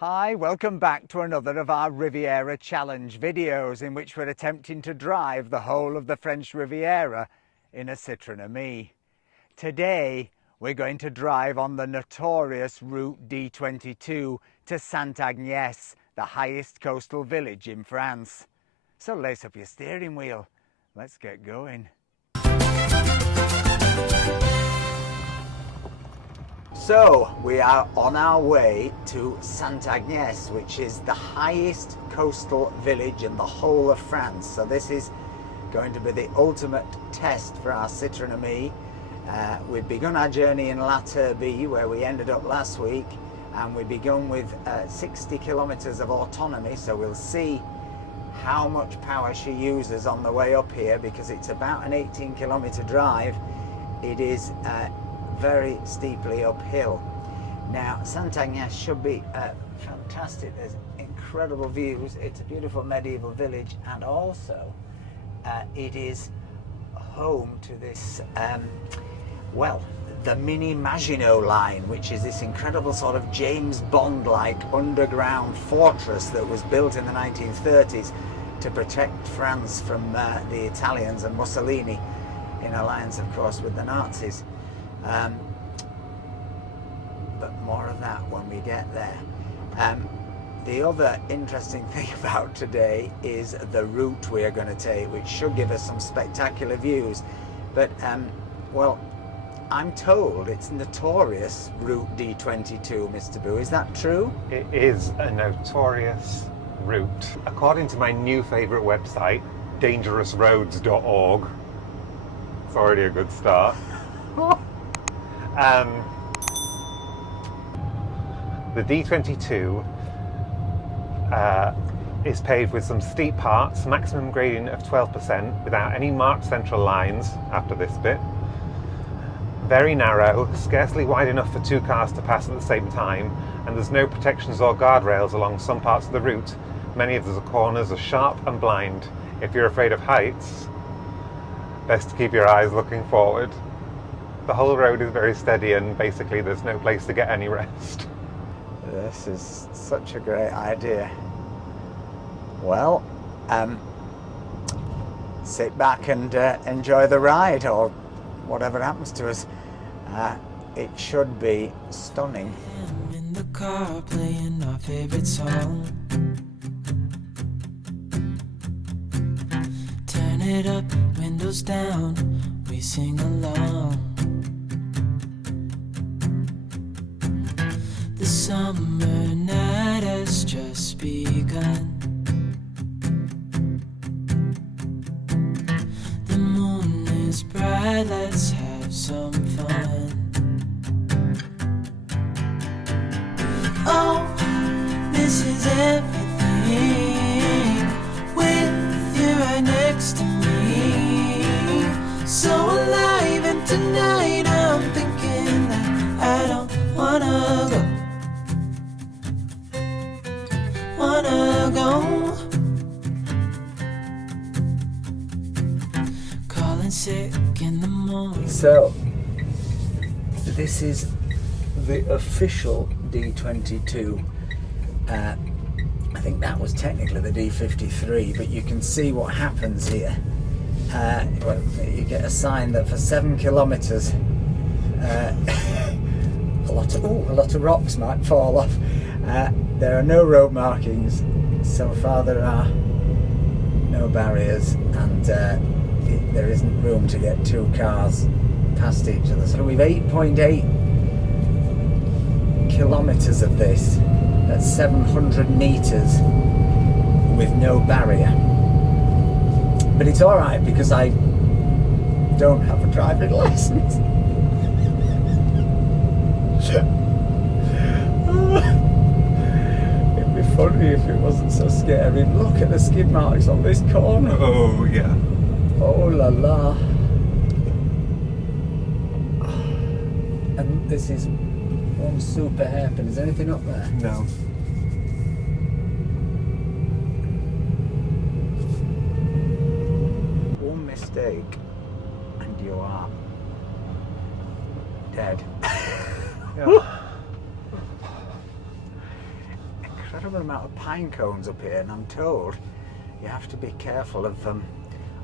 Hi, welcome back to another of our Riviera Challenge videos in which we're attempting to drive the whole of the French Riviera in a Citroën Ami. Today we're going to drive on the notorious Route D22 to Saintes Agnes, the highest coastal village in France. So lace up your steering wheel, let's get going. So we are on our way to Saintes Agnes, which is the highest coastal village in the whole of France. So this is going to be the ultimate test for our Citroën Ami. We've begun our journey in La Turbie, where we ended up last week, and we've begun with 60 kilometers of autonomy. So we'll see how much power she uses on the way up here, because it's about an 18-kilometer drive. It is very steeply uphill. Now Saintes Agnes should be fantastic. There's incredible views. It's a beautiful medieval village, and also it is home to this well, the mini Maginot Line, which is this incredible sort of James Bond like underground fortress that was built in the 1930s to protect France from the Italians and Mussolini, in alliance of course with the Nazis. But more of that when we get there. The other interesting thing about today is the route we are going to take, which should give us some spectacular views. But well, I'm told it's notorious Route D22, Mr. Boo. Is that true? It is a notorious route. According to my new favourite website, dangerousroads.org. It's already a good start. The D22 is paved with some steep parts, maximum gradient of 12%, without any marked central lines after this bit. Very narrow, scarcely wide enough for two cars to pass at the same time, and there's no protections or guardrails along some parts of the route. Many of the corners are sharp and blind. If you're afraid of heights, best to keep your eyes looking forward. The whole road is very steady, and basically there's no place to get any rest. This is such a great idea. Well, sit back and enjoy the ride, or whatever happens to us. It should be stunning. I'm in the car playing our favorite song. Turn it up, windows down, we sing along. The summer night has just begun. The moon is bright, let's have some fun. Oh, this is everything, with you right next to me. So alive, and tonight I'm thinking that I don't wanna go. Calling sick in the morning. So, this is the official D22. I think that was technically the D53, but you can see what happens here. Well, you get a sign that for 7 kilometers a lot of rocks might fall off. There are no road markings, so far there are no barriers, and there isn't room to get two cars past each other. So we've 8.8 kilometers of this. That's 700 meters with no barrier. But it's alright because I don't have a driving license. It'd be funny if it wasn't so scary. Look at the skid marks on this corner. Oh yeah. Oh la la. And this is one super hairpin. Is anything up there? No. One mistake and you are dead. Yeah. incredible amount of pine cones up here, and I'm told you have to be careful of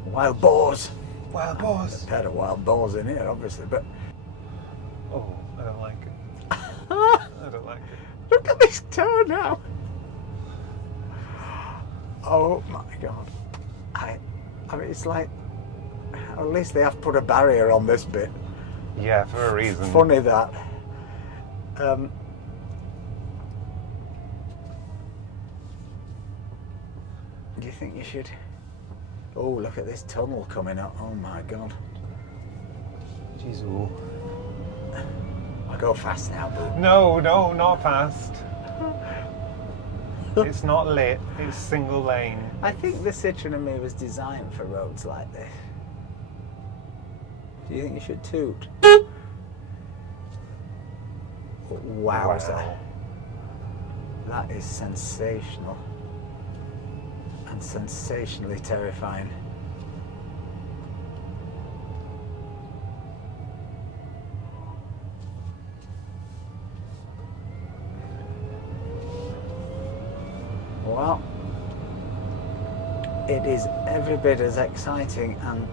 wild boars. Wild boars. There's a pair of wild boars in here, obviously, but Oh, I don't like it. I don't like it. look at this turn now. Oh my God. I mean, it's like, at least they have put a barrier on this bit. Yeah, for a reason. Funny that. Do you think you should? Oh, look at this tunnel coming up. Oh my God. Jeez, ooh. I'll go fast now, boo. No, no, not fast. It's not lit, it's single lane. I think the Citroen and me was designed for roads like this. Do you think you should toot? Wowza. Wow. That is sensational. And sensationally terrifying. Well, it is every bit as exciting and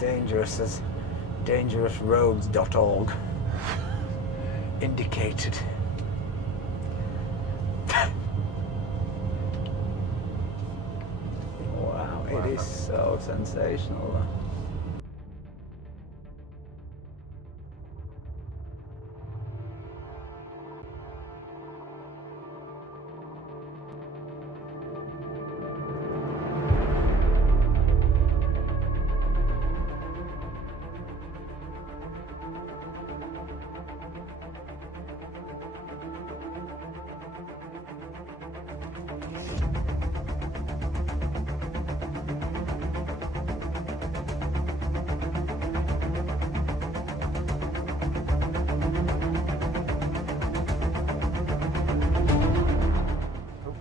dangerous as dangerousroads.org indicated. Wow, it is so sensational.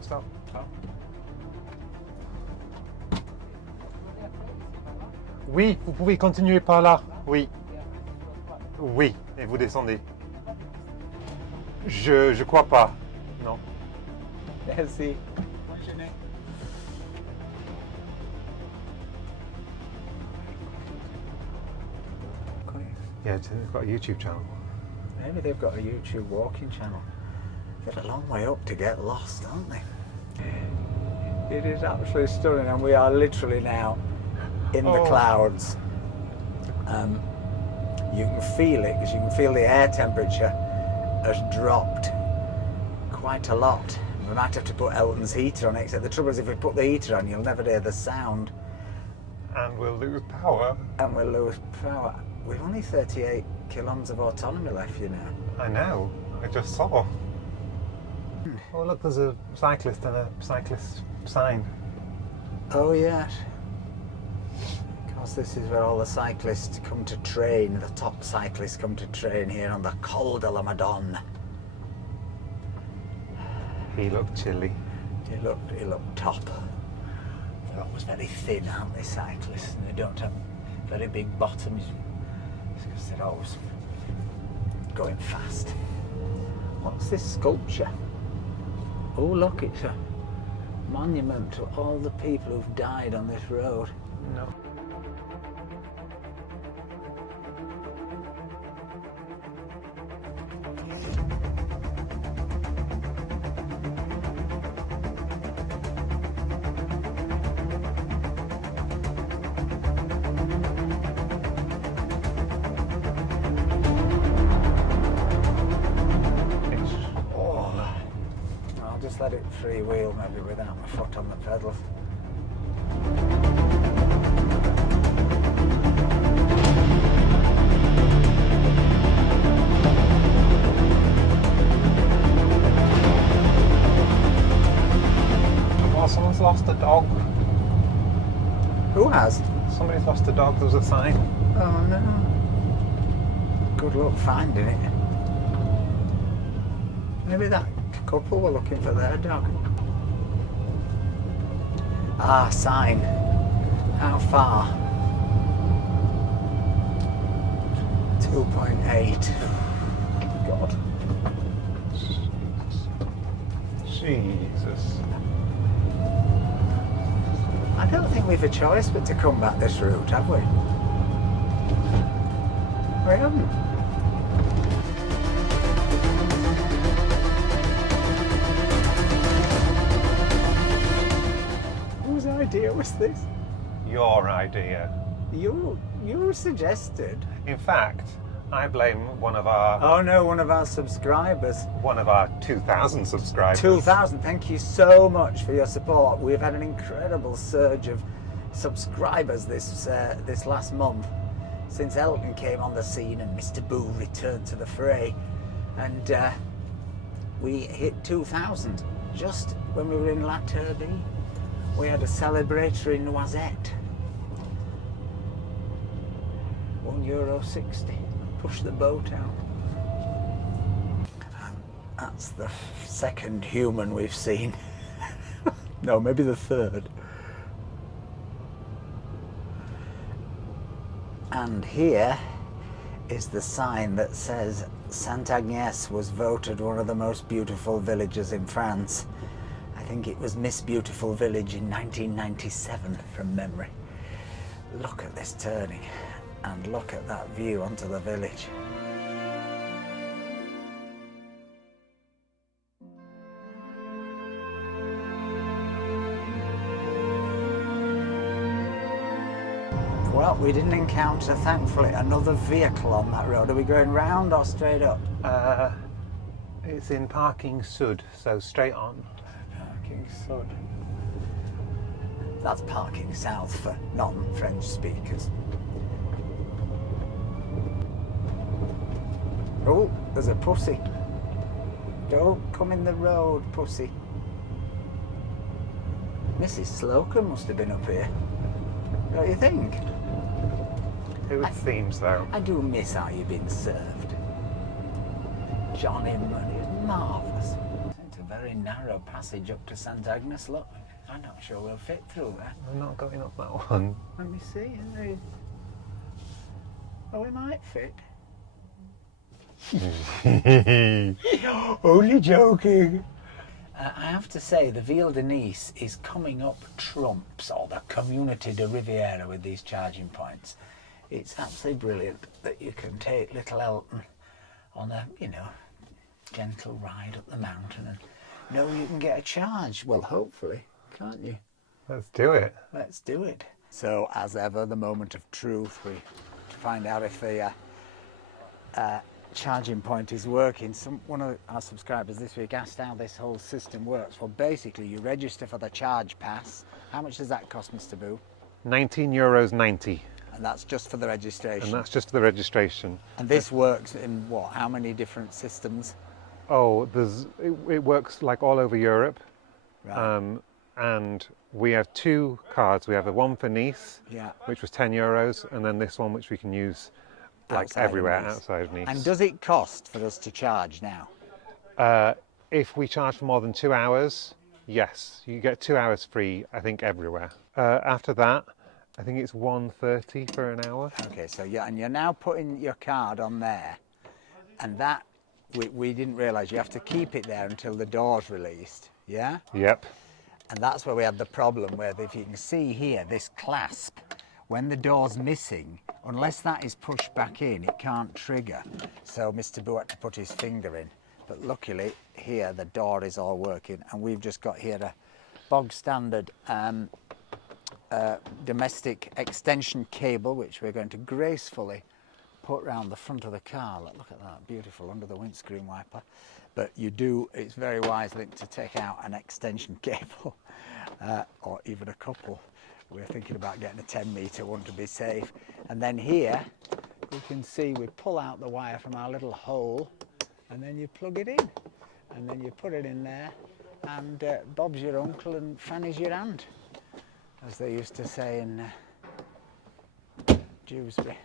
Stop, stop. Oui, vous pouvez continuer par là. Oui. Oui, et vous descendez. Je crois pas. Non. Merci. Yeah, it's got a YouTube channel. Maybe they've got a YouTube walking channel. Got a long way up to get lost, aren't they? It is absolutely stunning, and we are literally now in the clouds. You can feel it, because you can feel the air temperature has dropped quite a lot. We might have to put Elton's heater on, except the trouble is if we put the heater on, you'll never hear the sound. And we'll lose power. And we'll lose power. We've only 38 kilometers of autonomy left, you know. I know, I just saw. Oh look, there's a cyclist and a cyclist sign. Oh yes. Of course, this is where all the cyclists come to train. The top cyclists come to train here on the Col de la Madone. He looked chilly. He looked top. They're always very thin, aren't they, cyclists? And they don't have very big bottoms. It's because they're always going fast. What's this sculpture? Oh look, it's a monument to all the people who've died on this road. No. Just let it freewheel maybe without my foot on the pedals. Oh, someone's lost a dog. Who has? Somebody's lost a dog, there's a sign. Oh no. Good luck finding it. Maybe that couple were looking for their dog. Ah, sign. How far? 2.8. God. Jesus. I don't think we've a choice but to come back this route, have we? We haven't. Whose idea was this? Your idea. You suggested. In fact, I blame one of our Oh no, one of our subscribers. 2,000 subscribers. 2,000. Thank you so much for your support. We've had an incredible surge of subscribers this last month since Elton came on the scene and Mr. Boo returned to the fray, and we hit 2,000 just when we were in La Turbie. We had a celebratory noisette. €1.60. Push the boat out. That's the second human we've seen. No, maybe the third. And here is the sign that says Sant'Agnès was voted one of the most beautiful villages in France. I think it was Miss Beautiful Village in 1997 from memory. Look at this turning and look at that view onto the village. Well, we didn't encounter, thankfully, another vehicle on that road. Are we going round or straight up? It's in parking sud, so straight on. Parking sud. That's parking south for non-French speakers. Oh, there's a pussy. Don't come in the road, pussy. Mrs. Slocum must have been up here. Don't you think? It seems though. I do miss how you've been served. Johnny Money is marvellous. It's a very narrow passage up to St Agnes, look. I'm not sure we'll fit through there. We're not going up that one. Let me see. Oh, we might fit. Only joking. I have to say, the Ville de Nice is coming up trumps, or the Community de Riviera, with these charging points. It's absolutely brilliant that you can take little Elton on a, gentle ride up the mountain and know you can get a charge. Well, hopefully, can't you? Let's do it. Let's do it. So, as ever, the moment of truth, we find out if the charging point is working. One of our subscribers this week asked how this whole system works. Well, basically, you register for the charge pass. How much does that cost, Mr. Boo? €19.90. And that's just for the registration. And that's just for the registration. And this works in what? How many different systems? Oh, it works like all over Europe. Right. And we have two cards. We have the one for Nice, Yeah. which was €10, and then this one which we can use like Outside of everywhere Nice. outside of Nice. And does it cost for us to charge now? If we charge for more than 2 hours, yes, you get 2 hours free, I think, everywhere. After that, I think it's $1.30 for an hour. Okay, so and you're now putting your card on there, and that we didn't realise you have to keep it there until the door's released. Yeah. Yep. And that's where we had the problem, where if you can see here, this clasp, when the door's missing, unless that is pushed back in, it can't trigger. So Mr. Boo had to put his finger in. But luckily, here, the door is all working. And we've just got here a bog standard domestic extension cable, which we're going to gracefully put round the front of the car. Look at that, beautiful, under the windscreen wiper. But it's very wise to take out an extension cable, or even a couple. We're thinking about getting a 10-metre one to be safe. And then here, you can see we pull out the wire from our little hole, and then you plug it in. And then you put it in there, and Bob's your uncle and Fanny's your aunt, as they used to say in Dewsbury.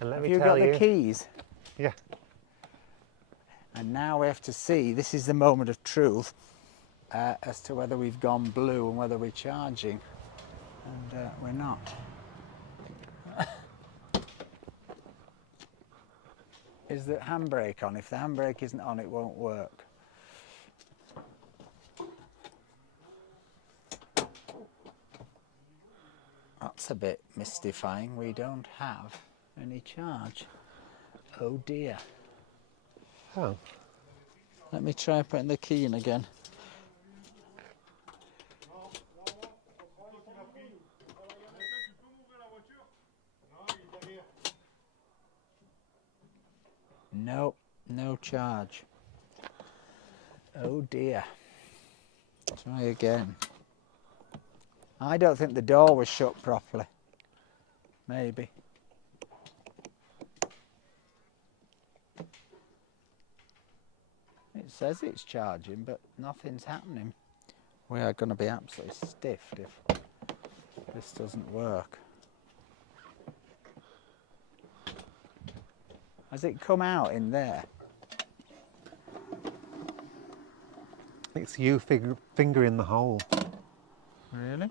And Have you got the keys? Yeah. And now we have to see, this is the moment of truth, as to whether we've gone blue and whether we're charging. And we're not. Is the handbrake on? If the handbrake isn't on, it won't work. That's a bit mystifying. We don't have any charge. Oh dear. Oh. Let me try putting the key in again. Nope, no charge. Oh dear. Try again. I don't think the door was shut properly. Maybe. It says it's charging, but nothing's happening. We are going to be absolutely stiffed if this doesn't work. Has it come out in there? It's you fingering the hole. Really?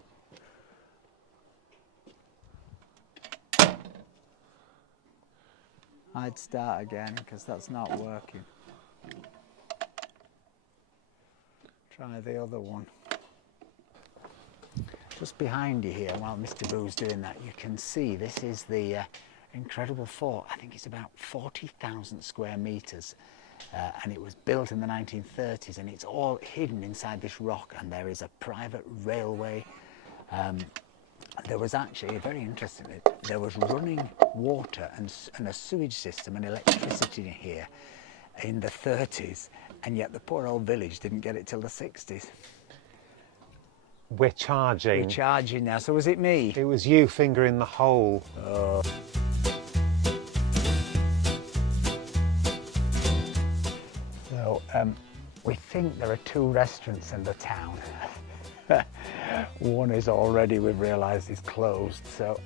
I'd start again because that's not working. Try the other one. Just behind you here, while Mr. Boo's doing that, you can see this is the incredible fort. I think it's about 40,000 square metres. And it was built in the 1930s, and it's all hidden inside this rock, and there is a private railway. There was actually, very interestingly, there was running water and a sewage system and electricity here in the 30s, and yet the poor old village didn't get it till the 60s. We're charging. We're charging now, so was it me? It was you fingering the hole. Oh. So, we think there are 2 restaurants in the town. One is already, we've realised, is closed. So,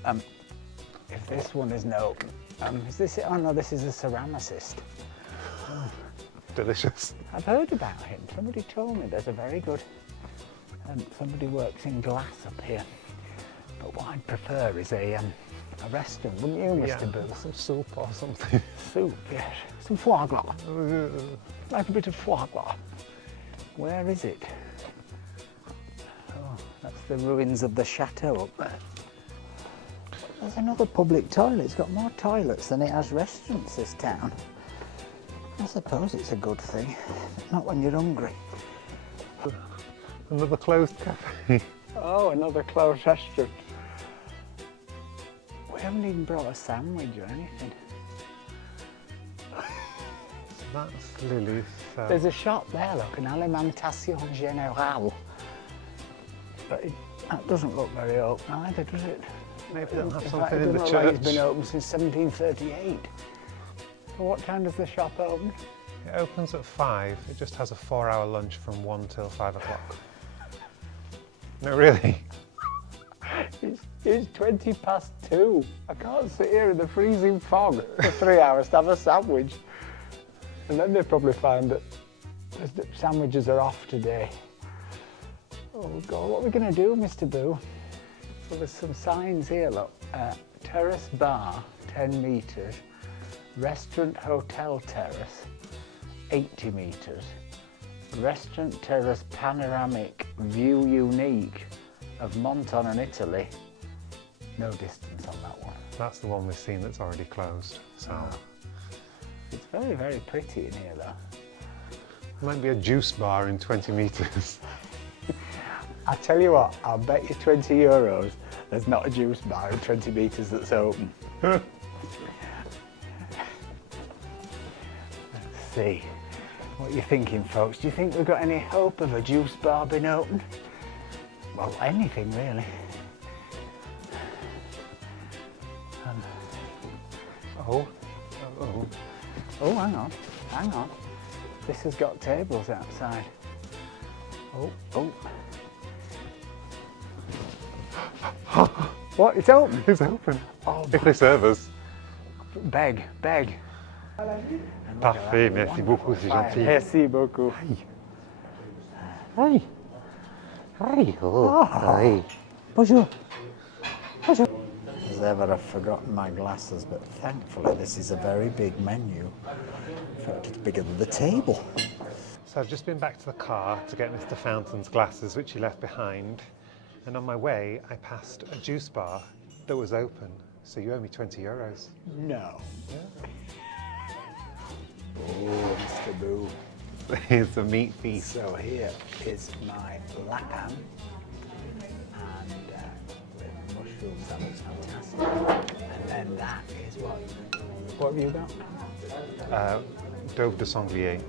if this one isn't open, is this it? Oh no, this is a ceramicist. Oh. Delicious. I've heard about him. Somebody told me there's a very good, somebody works in glass up here. But what I'd prefer is a restaurant, wouldn't you, Mr. Boo? Some soup or something. Soup, yes. Some foie gras. Like a bit of foie gras. Where is it? Oh, that's the ruins of the chateau up there. There's another public toilet. It's got more toilets than it has restaurants, this town. I suppose it's a good thing. Not when you're hungry. Another closed cafe. Oh, another closed restaurant. We haven't even brought a sandwich or anything. That's Lily's. There's a shop there, look, an alimentation générale. But that doesn't look very open either, does it? Maybe they'll have In fact, something it in the doesn't look like church. it's been open since 1738. So what time does the shop open? It opens at 5. It just has a 4-hour lunch from 1 till 5 o'clock. No, really? It's 20 past 2. I can't sit here in the freezing fog for 3 hours to have a sandwich. And then they probably find that the sandwiches are off today. Oh God, what are we going to do, Mr. Boo? So there's some signs here, look. Terrace bar, 10 metres. Restaurant hotel terrace, 80 metres. Restaurant terrace panoramic view unique of Menton in Italy. No distance on that one. That's the one we've seen that's already closed. So It's very, very pretty in here though. might be a juice bar in 20 metres. I tell you what, I'll bet you 20 euros there's not a juice bar in 20 metres that's open. Let's see. What are you thinking, folks? Do you think we've got any hope of a juice bar being open? Well, anything really. Oh. Oh, hang on. This has got tables outside. Oh. What? It's open? It's open. Oh, If they serve us. beg. Parfait, merci beaucoup, c'est gentil. Merci beaucoup. Hi. Hi. Oh, hi. Bonjour. As ever, I've forgotten my glasses, but thankfully this is a very big menu. In fact, it's bigger than the table. So I've just been back to the car to get Mr. Fountain's glasses, which he left behind. And on my way, I passed a juice bar that was open, so you owe me 20 euros. No. Yeah. Oh, Mr. Boo. Here's a meat feast. So here is my lapam, and with mushroom salad's fantastic. And then that is what have you got? Daube de sanglier,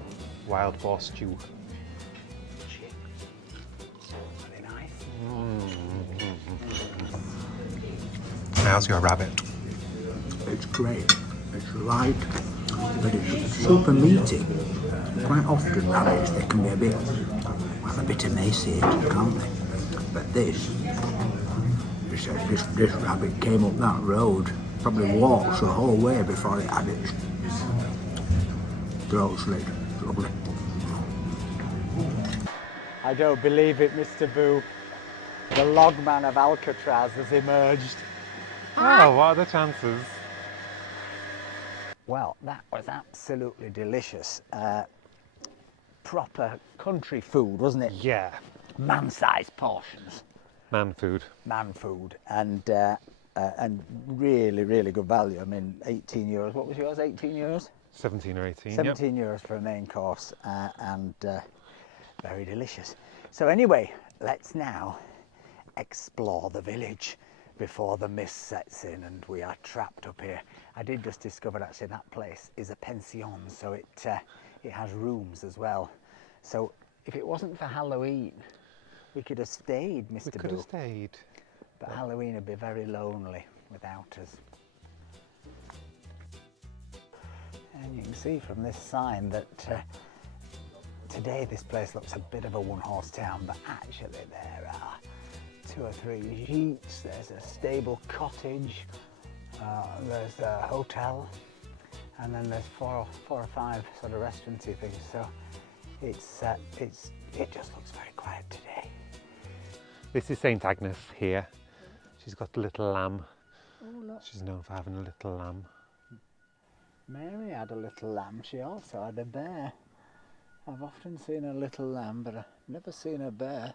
wild boar stew. Chick. Really nice. How's your rabbit? It's great. It's light, but it's super meaty. Quite often rabbits, they can be a bit emaciated, can't they? But this rabbit came up that road, probably walked the whole way before it had its throat slit. Lovely. I don't believe it, Mr. Boo. The logman of Alcatraz has emerged. Oh, what are the chances? Well, that was absolutely delicious. Proper country food, wasn't it? Yeah. Man-sized portions. Man food. Man food, and really, really good value. I mean, 18 euros. What was yours? 18 euros? 17 or 18. 17 euros for a main course, and very delicious. So anyway, let's now explore the village before the mist sets in and we are trapped up here. I did just discover actually that place is a pension, so it has rooms as well. So if it wasn't for Halloween, we could have stayed, Mr. We could Boo. have stayed. But Halloween would be very lonely without us. And you can see from this sign that today this place looks a bit of a one-horse town, but actually there are 2 or 3 jeeps, there's a stable cottage, there's a hotel, and then there's four or five sort of restauranty things. So it just looks very quiet today. This is Saint Agnes here. She's got a little lamb. Oh, look. She's known for having a little lamb. Mary had a little lamb. She also had a bear. I've often seen a little lamb, but I've never seen a bear.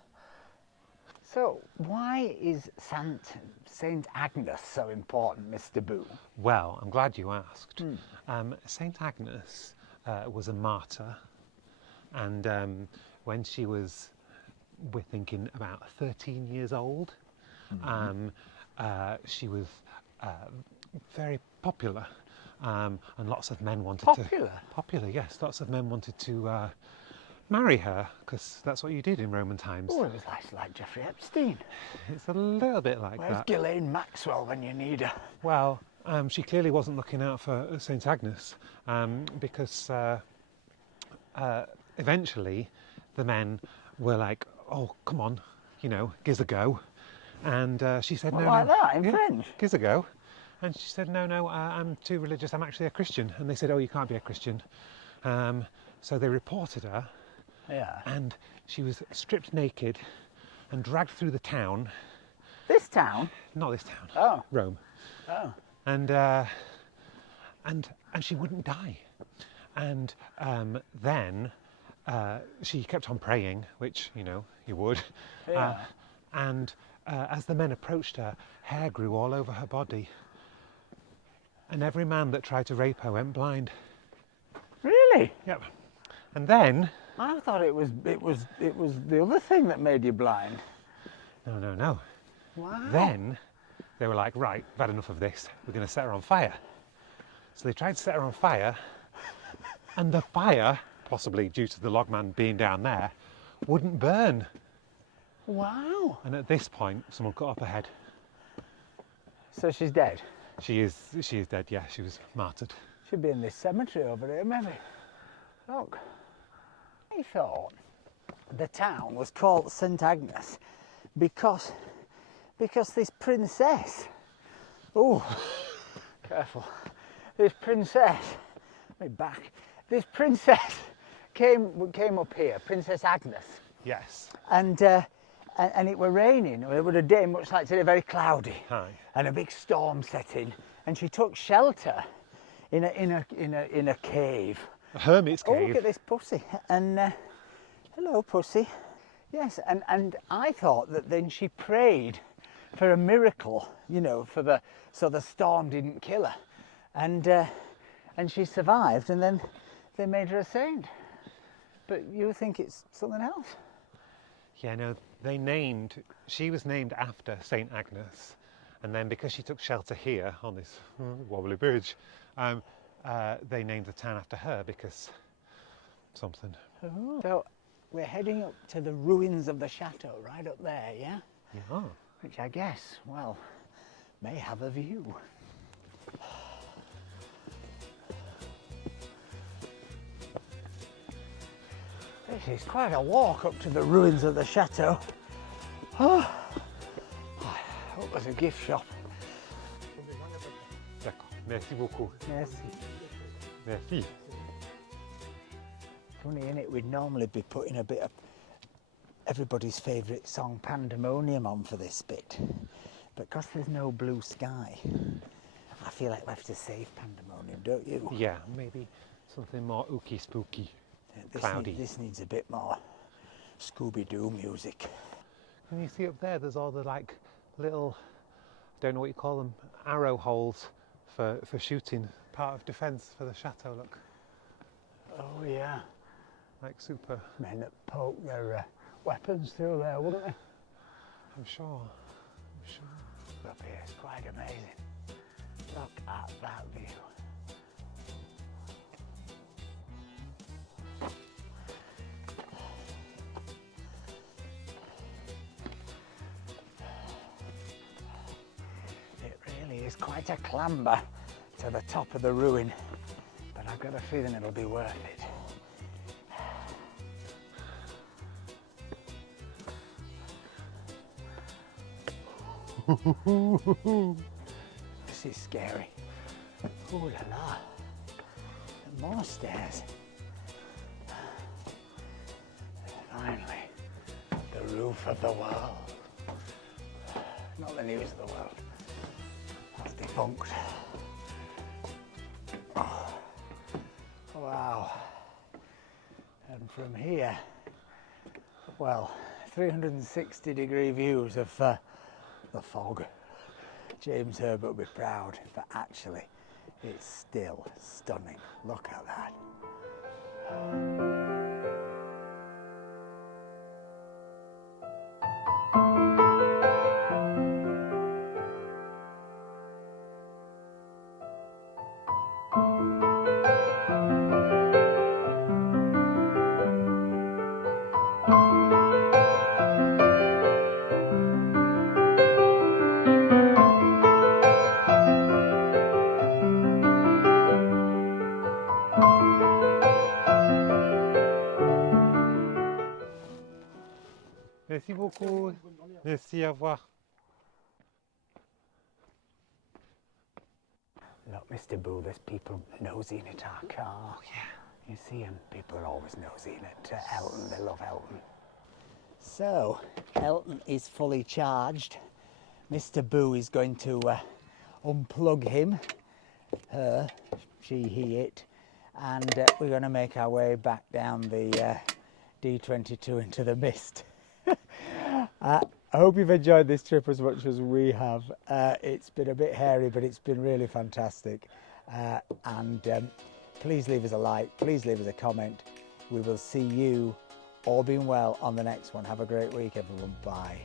So, why is Saint Agnes so important, Mr. Boo? Well, I'm glad you asked. Saint Agnes was a martyr, and when she was, we're thinking, about 13 years old, she was very popular, and lots of men wanted to... Popular, yes. Lots of men wanted to marry her, because that's what you did in Roman times. Oh, it was like Jeffrey Epstein. It's a little bit like Where's that. Ghislaine Maxwell when you need her? Well, she clearly wasn't looking out for St Agnes, because eventually the men were like, oh, come on, you know, gives a go. And she said, What, no, like no. that, in French? Gives a go. And she said, no, I'm too religious, I'm actually a Christian. And they said, oh, you can't be a Christian. So they reported her. Yeah. And she was stripped naked and dragged through the town. This town? Not this town. Oh. Rome. Oh. And she wouldn't die. And then she kept on praying, which, you know, you would. Yeah. And as the men approached her, hair grew all over her body. And every man that tried to rape her went blind. Really? Yep. And then... I thought it was the other thing that made you blind. No. Wow. Then they were like, right, we've had enough of this. We're going to set her on fire. So they tried to set her on fire, and the fire, possibly due to the logman being down there, wouldn't burn. Wow. And at this point, someone cut off her head. So she's dead? She is dead, yeah. She was martyred. She'd be in this cemetery over here, maybe. Look. I thought the town was called Saint Agnes because this princess, oh, careful, this princess, let me back, this princess came up here, Princess Agnes. Yes. And it were raining. It was a day much like today, very cloudy. Hi. And a big storm set in, and she took shelter in a cave. A hermit's cave. Oh, look at this pussy. And hello, pussy. Yes, and I thought that then she prayed for a miracle, you know, so the storm didn't kill her, and she survived, and then they made her a saint. But you think it's something else? Yeah, no, she was named after Saint Agnes, and then because she took shelter here on this wobbly bridge, they named the town after her because something. Oh. So we're heading up to the ruins of the chateau, right up there, yeah? Yeah. Which I guess, well, may have a view. This is quite a walk up to the ruins of the chateau. Oh, I hope there's a gift shop. D'accord. Merci beaucoup. Yes. Merci. Funny, innit? We'd normally be putting a bit of everybody's favourite song, Pandemonium, on for this bit. But because there's no blue sky, I feel like we have to save Pandemonium, don't you? Yeah, maybe something more ooky spooky. Cloudy. This needs a bit more Scooby-Doo music. Can you see up there, there's all the like little, don't know what you call them, arrow holes for shooting. Part of defence for the chateau, look. Oh yeah. Like super. Men that poke their weapons through there, wouldn't they? I'm sure. Up here, it's quite amazing. Look at that view. It's quite a clamber to the top of the ruin, but I've got a feeling it'll be worth it. This is scary. Oh la la. And more stairs. Finally, the roof of the world. Not the news of the world. That's defunct. Oh. Wow. And from here, well, 360-degree views of the fog. James Herbert will be proud, but actually it's still stunning. Look at that. Merci beaucoup. Merci, au revoir. Look, Mr. Boo, there's people nosing at our car. Oh, yeah. You see them? People are always nosing at Elton. They love Elton. So, Elton is fully charged. Mr. Boo is going to unplug him, her, she, he, it, and we're going to make our way back down the D22 into the mist. I hope you've enjoyed this trip as much as we have. It's been a bit hairy, but it's been really fantastic. Please leave us a like, please leave us a comment. We will see you, all being well, on the next one. Have a great week, everyone. Bye.